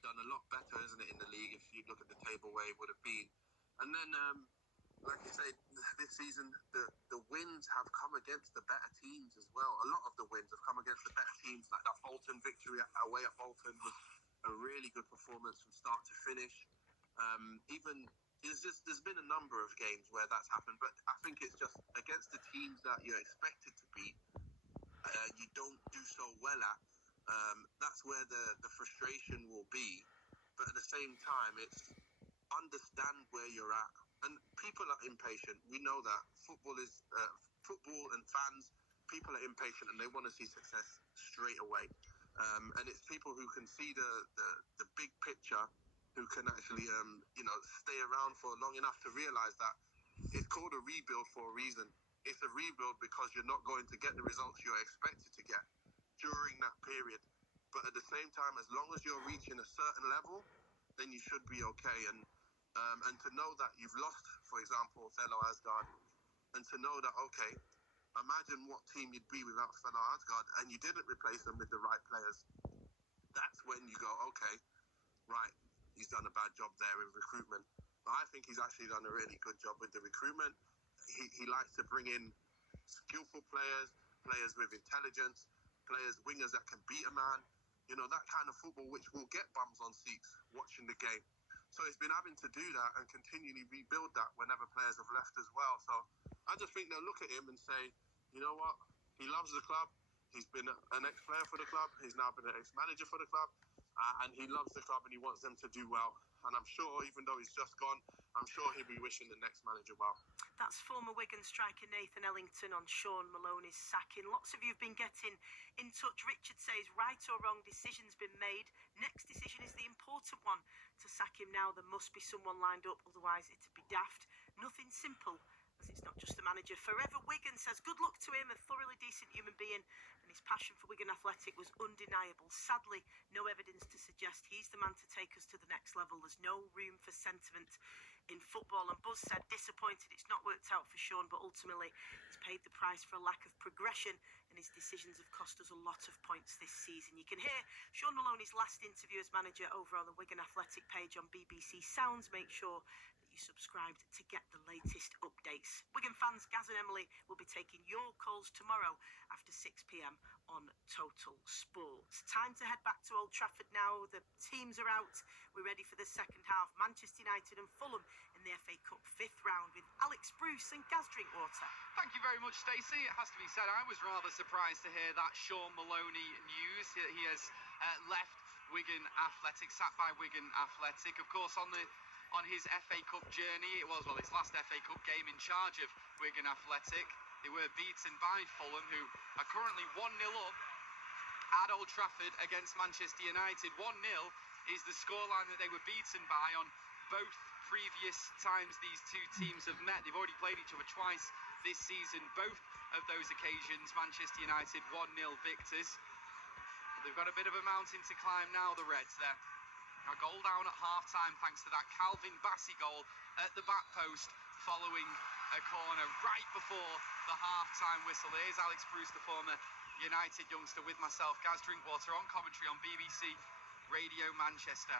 done a lot better, isn't it, in the league if you look at the table where he would have been. And then, like you say, this season, the wins have come against the better teams as well. A lot of the wins have come against the better teams, like that Bolton victory away at Bolton was a really good performance from start to finish. Even there's been a number of games where that's happened, but I think it's just against the teams that you're expected to beat, you don't do so well at. That's where the frustration will be. But at the same time, it's understand where you're at. And people are impatient. We know that. Football and fans, people are impatient and they want to see success straight away. And it's people who can see the big picture, who can actually, stay around for long enough to realise that it's called a rebuild for a reason. It's a rebuild because you're not going to get the results you're expected to get during that period. But at the same time, as long as you're reaching a certain level, then you should be okay. And to know that you've lost, for example, fellow Asgard, and to know that, okay, imagine what team you'd be without fellow Asgard, and you didn't replace them with the right players. That's when you go, okay, right, he's done a bad job there with recruitment. But I think he's actually done a really good job with the recruitment. He likes to bring in skillful players, players with intelligence, wingers that can beat a man. You know, that kind of football which will get bums on seats watching the game. So he's been having to do that and continually rebuild that whenever players have left as well. So I just think they'll look at him and say, you know what, he loves the club. He's been an ex-player for the club. He's now been an ex-manager for the club. And he loves the club and he wants them to do well. And I'm sure, even though he's just gone, I'm sure he'll be wishing the next manager well. That's former Wigan striker Nathan Ellington on Sean Maloney's sacking. Lots of you have been getting in touch. Richard says, right or wrong, decision's been made. Next decision is the important one. To sack him now, there must be someone lined up, otherwise it'd be daft. Nothing simple, as it's not just the manager. Forever Wigan says, good luck to him, a thoroughly decent human being, and his passion for Wigan Athletic was undeniable. Sadly, no evidence to suggest he's the man to take us to the next level. There's no room for sentiment in football. And Buzz said, disappointed it's not worked out for Sean, but ultimately he's paid the price for a lack of progression, and his decisions have cost us a lot of points this season. You can hear Sean Maloney's last interview as manager over on the Wigan Athletic page on BBC Sounds. Make sure you subscribed to get the latest updates. Wigan fans, Gaz and Emily will be taking your calls tomorrow after 6 p.m. on Total Sports. Time to head back to Old Trafford now. The teams are out. We're ready for the second half. Manchester United and Fulham in the FA Cup 5th round with Alex Bruce and Gaz Drinkwater. Thank you very much, Stacey. It has to be said, I was rather surprised to hear that Sean Maloney news. He has left Wigan Athletic, sacked by Wigan Athletic. Of course, on his FA Cup journey, it was, his last FA Cup game in charge of Wigan Athletic. They were beaten by Fulham, who are currently 1-0 up at Old Trafford against Manchester United. 1-0 is the scoreline that they were beaten by on both previous times these two teams have met. They've already played each other twice this season. Both of those occasions, Manchester United 1-0 victors. But they've got a bit of a mountain to climb now, the Reds there. A goal down at half-time thanks to that Calvin Bassey goal at the back post following a corner right before the half-time whistle. Here's Alex Bruce, the former United youngster, with myself, Gaz Drinkwater, on commentary on BBC Radio Manchester.